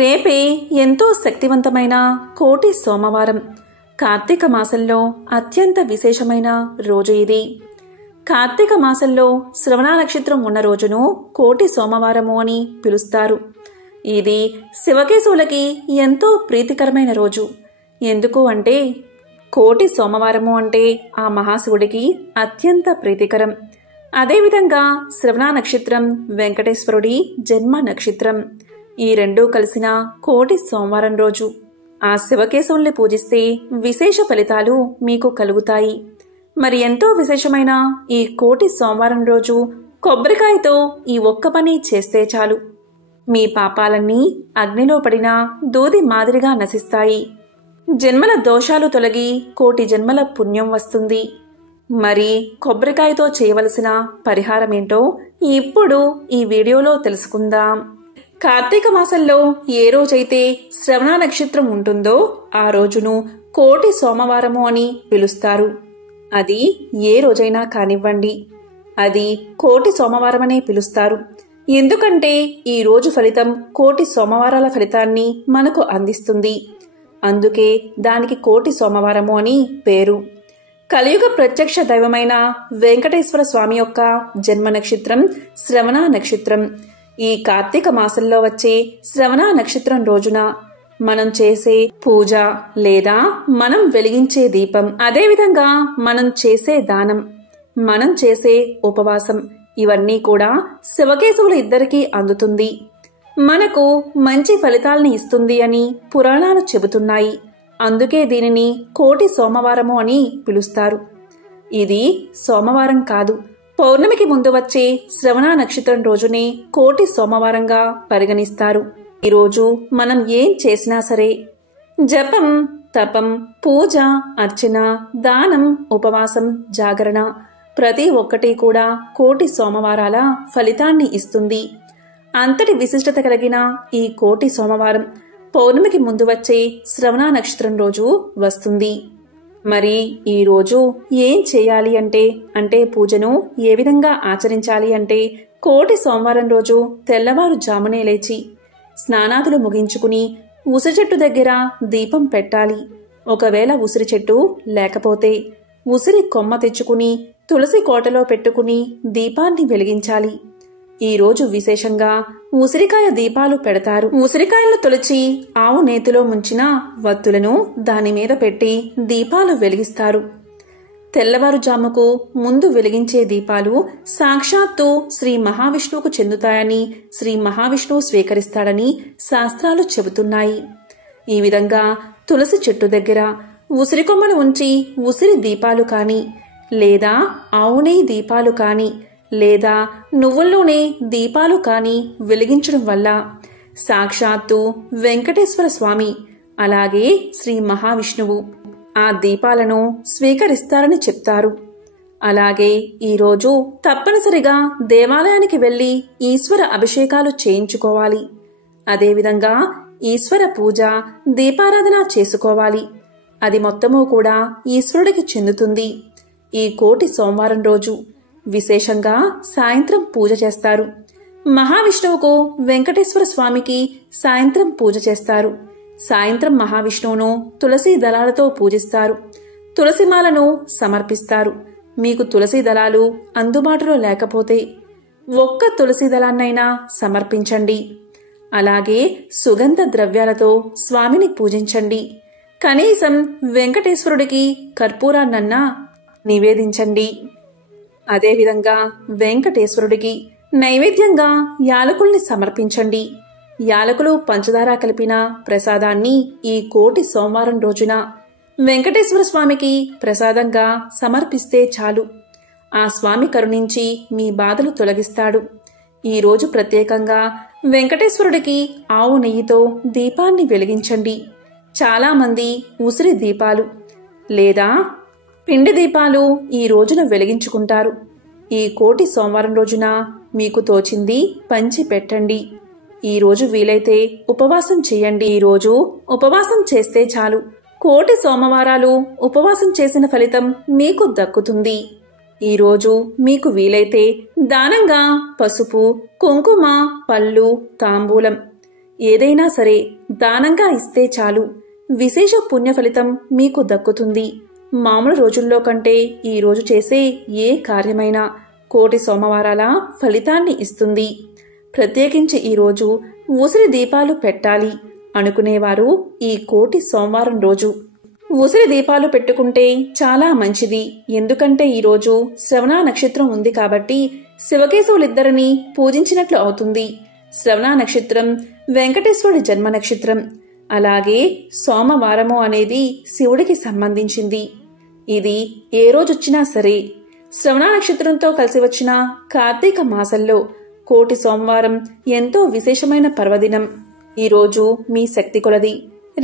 రేపే ఎంతో శక్తివంతమైన కోటి సోమవారం. కార్తీక మాసంలో అత్యంత విశేషమైన రోజు ఇది. కార్తీక మాసంలో శ్రవణ నక్షత్రం ఉన్న రోజును కోటి సోమవారము అని పిలుస్తారు. ఇది శివకేశవులకి ఎంతో ప్రీతికరమైన రోజు. ఎందుకు అంటే కోటి సోమవారము అంటే ఆ మహాశివుడికి అత్యంత ప్రీతికరం. అదేవిధంగా శ్రవణ నక్షత్రం వెంకటేశ్వరుడి జన్మ నక్షత్రం. ఈ రెండూ కలిసిన కోటి సోమవారం రోజు ఆ శివకేశవుల్ని పూజిస్తే విశేష ఫలితాలు మీకు కలుగుతాయి. మరి ఎంతో విశేషమైన ఈ కోటి సోమవారం రోజు కొబ్బరికాయతో ఈ ఒక్క పని చేస్తే చాలు, మీ పాపాలన్నీ అగ్నిలో పడిన దూది మాదిరిగా నశిస్తాయి. జన్మల దోషాలు తొలగి కోటి జన్మల పుణ్యం వస్తుంది. మరి కొబ్బరికాయతో చేయవలసిన పరిహారమేంటో ఇప్పుడు ఈ వీడియోలో తెలుసుకుందాం. కార్తీక మాసంలో ఏ రోజైతే శ్రవణ నక్షత్రం ఉంటుందో ఆ రోజును కోటి సోమవారము అని పిలుస్తారు. అది ఏ రోజైనా కానివ్వండి, అది కోటి సోమవారమనే పిలుస్తారు. ఎందుకంటే ఈ రోజు ఫలితం కోటి సోమవారాల ఫలితాన్ని మనకు అందిస్తుంది. అందుకే దానికి కోటి సోమవారము అని పేరు. కలియుగ ప్రత్యక్ష దైవమైన వెంకటేశ్వర స్వామి యొక్క జన్మ నక్షత్రం శ్రవణ నక్షత్రం. ఈ కార్తీక మాసంలో వచ్చే శ్రవణ నక్షత్రం రోజున మనం చేసే పూజ లేదా మనం వెలిగించే దీపం, అదేవిధంగా మనం చేసే దానం, మనం చేసే ఉపవాసం ఇవన్నీ కూడా శివకేశవులు ఇద్దరికీ అందుతుంది. మనకు మంచి ఫలితాల్ని ఇస్తుంది అని పురాణాలు చెబుతున్నాయి. అందుకే దీనిని కోటి సోమవారము అని పిలుస్తారు. ఇది సోమవారం కాదు, పౌర్ణమికి ముందు వచ్చే శ్రవణ నక్షత్రం రోజునే కోటి సోమవారంగా పరిగణిస్తారు. ఈరోజు మనం ఏం చేసినా సరే, జపం, తపం, పూజ, అర్చన, దానం, ఉపవాసం, జాగరణ ప్రతి ఒక్కటి కూడా కోటి సోమవారాల ఫలితాన్ని ఇస్తుంది. అంతటి విశిష్టత కలిగిన ఈ కోటి సోమవారం పౌర్ణమికి ముందు వచ్చే శ్రవణ నక్షత్రం రోజు వస్తుంది. మరి ఈ రోజు ఏం చేయాలి అంటే పూజను ఏ విధంగా ఆచరించాలి అంటే కోటి సోమవారం రోజు తెల్లవారుజామునే లేచి స్నానాదులు ముగించుకుని ఉసిరి చెట్టు దగ్గర దీపం పెట్టాలి. ఒకవేళ ఉసిరి చెట్టు లేకపోతే ఉసిరి కొమ్మ తెచ్చుకుని తులసి కోటలో పెట్టుకుని దీపాన్ని వెలిగించాలి. ఈ రోజు విశేషంగా ఉసిరికాయ దీపాలు పెడతారు. ఉసిరికాయలను తొలిచి ఆవు నేతిలో ముంచిన వత్తులను దాని మీద పెట్టి దీపాలు వెలిగిస్తారు. తెల్లవారుజాముకు ముందు వెలిగించే దీపాలు సాక్షాత్తు శ్రీ మహావిష్ణువుకు చెందుతాయని, శ్రీ మహావిష్ణువు స్వీకరిస్తాడని శాస్త్రాలు చెబుతున్నాయి. ఈ విధంగా తులసి చెట్టు దగ్గర ఉసిరి కొమ్మను ఉంచి ఉసిరి దీపాలు కాని, లేదా ఆవు నెయ్యి దీపాలు కాని, లేదా నువ్వుల నూనె దీపాలు కాని వెలిగించడం వల్ల సాక్షాత్తు వెంకటేశ్వర స్వామి అలాగే శ్రీ మహావిష్ణువు ఆ దీపాలను స్వీకరిస్తారని చెప్తారు. అలాగే ఈరోజు తప్పనిసరిగా దేవాలయానికి వెళ్లి ఈశ్వర అభిషేకాలు చేయించుకోవాలి. అదేవిధంగా ఈశ్వర పూజ, దీపారాధన చేసుకోవాలి. అది మొత్తము కూడా ఈశ్వరుడికి చెందుతుంది. ఈ కోటి సోమవారం రోజు విశేషంగా సాయంత్రం పూజ చేస్తారు. మహావిష్ణువుకు వెంకటేశ్వర స్వామికి సాయంత్రం పూజ చేస్తారు. సాయంత్రం మహావిష్ణువును తులసి దళాలతో పూజిస్తారు. తులసిమాలను సమర్పిస్తారు. మీకు తులసి దళాలు అందుబాటులో లేకపోతే ఒక్క తులసి దళాన్నైనా సమర్పించండి. అలాగే సుగంధ ద్రవ్యాలతో స్వామిని పూజించండి. కనీసం వెంకటేశ్వరుడికి కర్పూరాన్నన్నా నివేదించండి. అదేవిధంగా వెంకటేశ్వరుడికి నైవేద్యంగా యాలకుల్ని సమర్పించండి. యాలకులు, పంచదార కలిపిన ప్రసాదాన్ని ఈ కోటి సోమవారం రోజున వెంకటేశ్వర స్వామికి ప్రసాదంగా సమర్పిస్తే చాలు. ఆ స్వామి కరుణించి మీ బాధలు తొలగిస్తాడు. ఈ రోజు ప్రత్యేకంగా వెంకటేశ్వరుడికి ఆవు నెయ్యితో దీపాన్ని వెలిగించండి. చాలామంది ఉసిరి దీపాలు లేదా పిండి దీపాలు ఈ రోజున వెలిగించుకుంటారు. ఈ కోటి సోమవారం రోజున మీకు తోచింది పంచి పెట్టండి. ఈ రోజు వీలైతే ఉపవాసం చేయండి. ఈ రోజు ఉపవాసం చేస్తే చాలు, కోటి సోమవారాలు ఉపవాసం చేసిన ఫలితం మీకు దక్కుతుంది. ఈరోజు మీకు వీలైతే దానంగా పసుపు, కుంకుమ, పళ్ళు, తాంబూలం ఏదైనా సరే దానంగా ఇస్తే చాలు, విశేష పుణ్య ఫలితం మీకు దక్కుతుంది. మామూలు రోజుల్లో కంటే ఈ రోజు చేసే ఏ కార్యమైనా కోటి సోమవారాల ఫలితాన్ని ఇస్తుంది. ప్రత్యేకించి ఈరోజు ఉసిరి దీపాలు పెట్టాలి అనుకునేవారు ఈ కోటి సోమవారం రోజు ఉసిరి దీపాలు పెట్టుకుంటే చాలా మంచిది. ఎందుకంటే ఈరోజు శ్రవణ నక్షత్రం ఉంది కాబట్టి శివకేశవులిద్దరినీ పూజించినట్లు అవుతుంది. శ్రవణ నక్షత్రం వెంకటేశ్వరుడి జన్మ నక్షత్రం. అలాగే సోమవారము అనేది శివుడికి సంబంధించింది. ఇది ఏ రోజొచ్చినా సరే శ్రవణ నక్షత్రంతో కలిసి వచ్చిన కార్తీక మాసంలో కోటి సోమవారం ఎంతో విశేషమైన పర్వదినం. ఈరోజు మీ శక్తి కొలది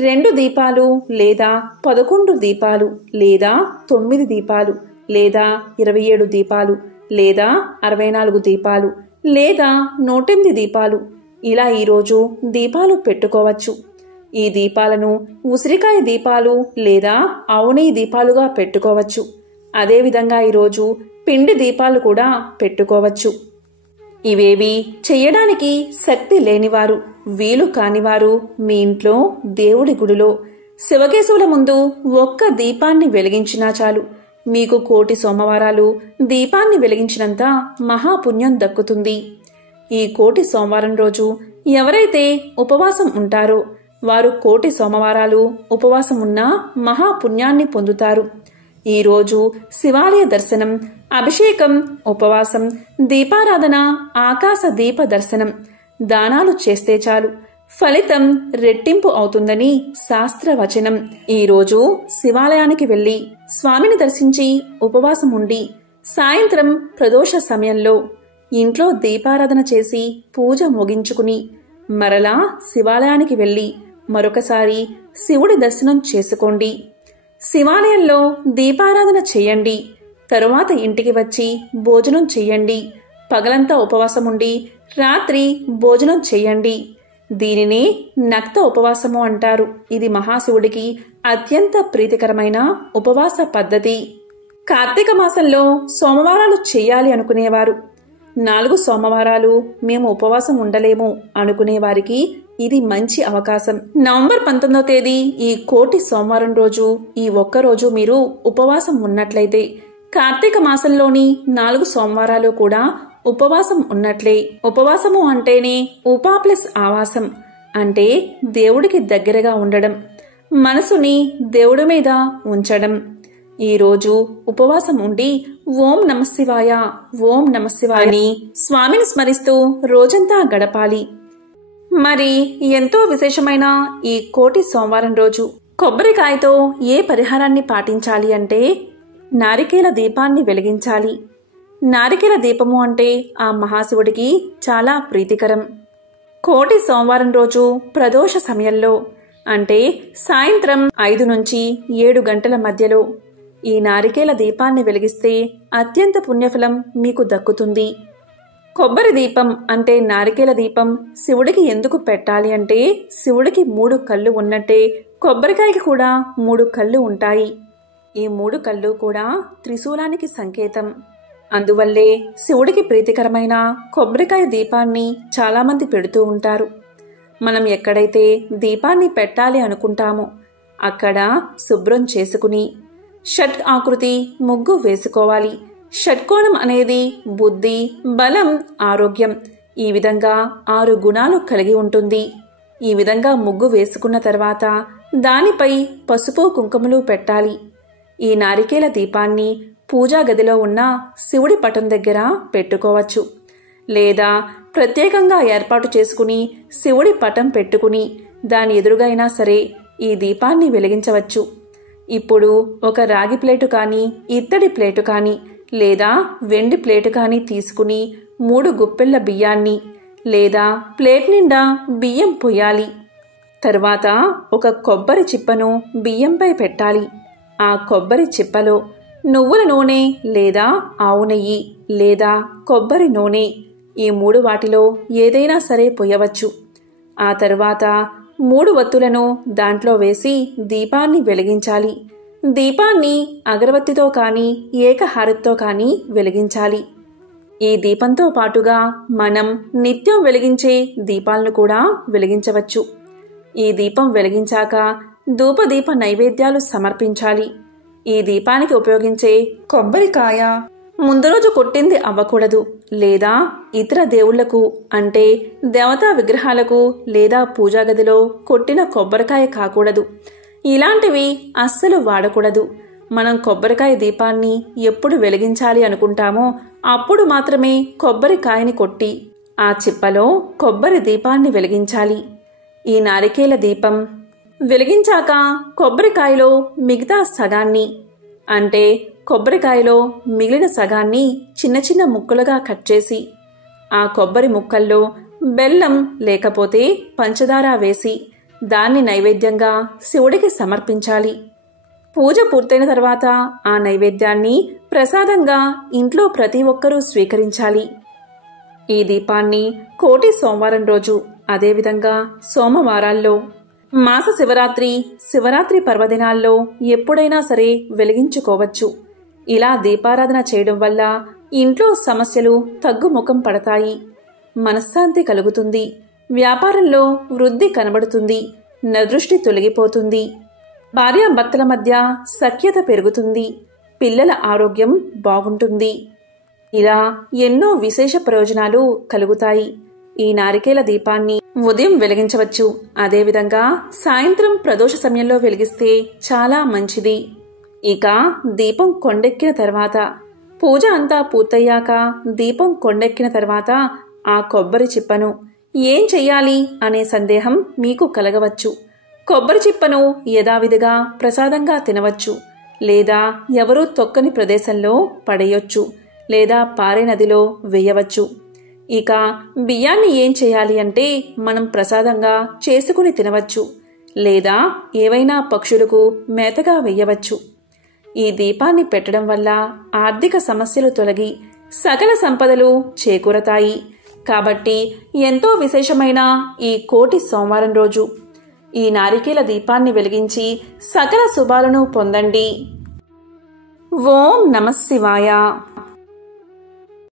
2 దీపాలు లేదా 11 దీపాలు లేదా 9 దీపాలు లేదా 27 దీపాలు లేదా 64 దీపాలు లేదా 108 దీపాలు ఇలా ఈరోజు దీపాలు పెట్టుకోవచ్చు. ఈ దీపాలను ఉసిరికాయ దీపాలు లేదా ఆవు నెయ్యి దీపాలుగా పెట్టుకోవచ్చు. అదేవిధంగా ఈరోజు పిండి దీపాలు కూడా పెట్టుకోవచ్చు. ఇవేవి చెయ్యడానికి శక్తి లేనివారు, వీలు కానివారు మీ ఇంట్లో దేవుడి గుడిలో శివకేశవుల ముందు ఒక్క దీపాన్ని వెలిగించినా చాలు, మీకు కోటి సోమవారాలు దీపాన్ని వెలిగించినంత మహాపుణ్యం దక్కుతుంది. ఈ కోటి సోమవారం రోజు ఎవరైతే ఉపవాసం ఉంటారో వారు కోటి సోమవారాలు ఉపవాసం ఉన్న మహాపుణ్యాన్ని పొందుతారు. ఈరోజు శివాలయ దర్శనం, అభిషేకం, ఉపవాసం, దీపారాధన, ఆకాశ దీప దర్శనం, దానాలు చేస్తే చాలు ఫలితం రెట్టింపు అవుతుందని శాస్త్రవచనం. ఈరోజు శివాలయానికి వెళ్లి స్వామిని దర్శించి ఉపవాసం ఉండి సాయంత్రం ప్రదోష సమయంలో ఇంట్లో దీపారాధన చేసి పూజ ముగించుకుని మరలా శివాలయానికి వెళ్లి మరొకసారి శివుడి దర్శనం చేసుకోండి. శివాలయంలో దీపారాధన చెయ్యండి. తరువాత ఇంటికి వచ్చి భోజనం చెయ్యండి. పగలంతా ఉపవాసం ఉండి రాత్రి భోజనం చెయ్యండి. దీనిని నక్త ఉపవాసము అంటారు. ఇది మహాశివుడికి అత్యంత ప్రీతికరమైన ఉపవాస పద్ధతి. కార్తీక మాసంలో సోమవారాలు చెయ్యాలి అనుకునేవారు, 4 సోమవారాలు మేము ఉపవాసం ఉండలేము అనుకునేవారికి ఇది మంచి అవకాశం. నవంబర్ 19వ తేదీ ఈ కోటి సోమవారం రోజు ఈ ఒక్కరోజు మీరు ఉపవాసం ఉన్నట్లయితే కార్తీక మాసంలోని 4 సోమవారాలు కూడా ఉపవాసం ఉన్నట్లే. ఉపవాసము అంటేనే ఉపా ప్లస్ ఆవాసం, అంటే దేవుడికి దగ్గరగా ఉండడం, మనసుని దేవుడి మీద ఉంచడం. ఈరోజు ఉపవాసం ఉండి ఓం నమశివాయ ఓం నమశివాయ అని స్వామిని స్మరిస్తూ రోజంతా గడపాలి. మరి ఎంతో విశేషమైన ఈ కోటి సోమవారం రోజు కొబ్బరికాయతో ఏ పరిహారాన్ని పాటించాలి అంటే నారికేల దీపాన్ని వెలిగించాలి. నారికేల దీపము అంటే ఆ మహాశివుడికి చాలా ప్రీతికరం. కోటి సోమవారం రోజు ప్రదోష సమయంలో అంటే సాయంత్రం 5 నుంచి 7 గంటల మధ్యలో ఈ నారికేల దీపాన్ని వెలిగిస్తే అత్యంత పుణ్యఫలం మీకు దక్కుతుంది. కొబ్బరి దీపం అంటే నారికేల దీపం శివుడికి ఎందుకు పెట్టాలి అంటే శివుడికి 3 కళ్ళు ఉన్నట్టే కొబ్బరికాయకి కూడా 3 కళ్ళు ఉంటాయి. ఈ 3 కళ్ళు కూడా త్రిశూలానికి సంకేతం. అందువల్లే శివుడికి ప్రీతికరమైన కొబ్బరికాయ దీపాన్ని చాలామంది పెడుతూ ఉంటారు. మనం ఎక్కడైతే దీపాన్ని పెట్టాలి అనుకుంటామో అక్కడ శుభ్రం చేసుకుని షట్ ఆకృతి ముగ్గు వేసుకోవాలి. షట్కోణం అనేది బుద్ధి, బలం, ఆరోగ్యం, ఈ విధంగా 6 గుణాలు కలిగి ఉంటుంది. ఈ విధంగా ముగ్గు వేసుకున్న తర్వాత దానిపై పసుపు కుంకుమలు పెట్టాలి. ఈ నారికేల దీపాన్ని పూజా గదిలో ఉన్న శివుడి పటం దగ్గర పెట్టుకోవచ్చు, లేదా ప్రత్యేకంగా ఏర్పాటు చేసుకుని శివుడి పటం పెట్టుకుని దాని ఎదురుగా అయినా సరే ఈ దీపాన్ని వెలిగించవచ్చు. ఇప్పుడు ఒక రాగి ప్లేటు కానీ ఇత్తడి ప్లేటు కానీ లేదా వెండి ప్లేటు కానీ తీసుకుని 3 గుప్పెళ్ల బియ్యాన్ని లేదా ప్లేట్ నిండా బియ్యం పొయ్యాలి. తర్వాత ఒక కొబ్బరి చిప్పను బియ్యంపై పెట్టాలి. ఆ కొబ్బరి చిప్పలో నువ్వుల నూనె లేదా ఆవు నెయ్యి లేదా కొబ్బరి నూనె, ఈ 3 వాటిలో ఏదైనా సరే పొయ్యవచ్చు. ఆ తర్వాత 3 వత్తులను దాంట్లో వేసి దీపాన్ని వెలిగించాలి. దీపాన్ని అగరబత్తితో కానీ ఏకహారతితో కానీ వెలిగించాలి. ఈ దీపంతో పాటుగా మనం నిత్యం వెలిగించే దీపాలను కూడా వెలిగించవచ్చు. ఈ దీపం వెలిగించాక ధూపదీప నైవేద్యాలు సమర్పించాలి. ఈ దీపానికి ఉపయోగించే కొబ్బరికాయ ముందు రోజు కొట్టింది అవ్వకూడదు, లేదా ఇతర దేవుళ్లకు అంటే దేవతా విగ్రహాలకు లేదా పూజా గదిలో కొట్టిన కొబ్బరికాయ కాకూడదు. ఇలాంటివి అస్సలు వాడకూడదు. మనం కొబ్బరికాయ దీపాన్ని ఎప్పుడు వెలిగించాలి అనుకుంటామో అప్పుడు మాత్రమే కొబ్బరికాయని కొట్టి ఆ చిప్పలో కొబ్బరి దీపాన్ని వెలిగించాలి. ఈ నారికేల దీపం వెలిగించాక కొబ్బరికాయలో మిగతా సగాన్ని అంటే కొబ్బరికాయలో మిగిలిన సగాన్ని చిన్న చిన్న ముక్కలుగా కట్ చేసి ఆ కొబ్బరి ముక్కల్లో బెల్లం లేకపోతే పంచదార వేసి దాన్ని నైవేద్యంగా శివుడికి సమర్పించాలి. పూజ పూర్తయిన తర్వాత ఆ నైవేద్యాన్ని ప్రసాదంగా ఇంట్లో ప్రతి ఒక్కరూ స్వీకరించాలి. ఈ దీపాన్ని కోటి సోమవారం రోజు, అదేవిధంగా సోమవారాల్లో, మాస శివరాత్రి, శివరాత్రి పర్వదినాల్లో ఎప్పుడైనా సరే వెలిగించుకోవచ్చు. ఇలా దీపారాధన చేయడం వల్ల ఇంట్లో సమస్యలు తగ్గుముఖం పడతాయి, మనశ్శాంతి కలుగుతుంది, వ్యాపారంలో వృద్ధి కనబడుతుంది, నదృష్టి తొలగిపోతుంది, భార్యాభర్తల మధ్య సఖ్యత పెరుగుతుంది, పిల్లల ఆరోగ్యం బాగుంటుంది. ఇలా ఎన్నో విశేష ప్రయోజనాలు కలుగుతాయి. ఈ నారికేల దీపాన్ని ఉదయం వెలిగించవచ్చు, అదేవిధంగా సాయంత్రం ప్రదోష సమయంలో వెలిగిస్తే చాలా మంచిది. ఇక దీపం కొండెక్కిన తర్వాత, పూజ అంతా పూర్తయ్యాక దీపం కొండెక్కిన తర్వాత ఆ కొబ్బరి చిప్పను ఏం చెయ్యాలి అనే సందేహం మీకు కలగవచ్చు. కొబ్బరి చిప్పను యథావిధిగా ప్రసాదంగా తినవచ్చు, లేదా ఎవరూ తొక్కని ప్రదేశంలో పడేయొచ్చు, లేదా పారే నదిలో వేయవచ్చు. ఇక బియ్యాన్ని ఏం చేయాలి అంటే మనం ప్రసాదంగా చేసుకుని తినవచ్చు, లేదా ఏవైనా పక్షులకు మేతగా వెయ్యవచ్చు. ఈ దీపాన్ని పెట్టడం వల్ల ఆర్థిక సమస్యలు తొలగి సకల సంపదలు చేకూరతాయి. కాబట్టి ఎంతో విశేషమైన ఈ కోటి సోమవారం రోజు ఈ నారికేల దీపాన్ని వెలిగించి సకల శుభాలను పొందండి. ఓం నమః శివాయ.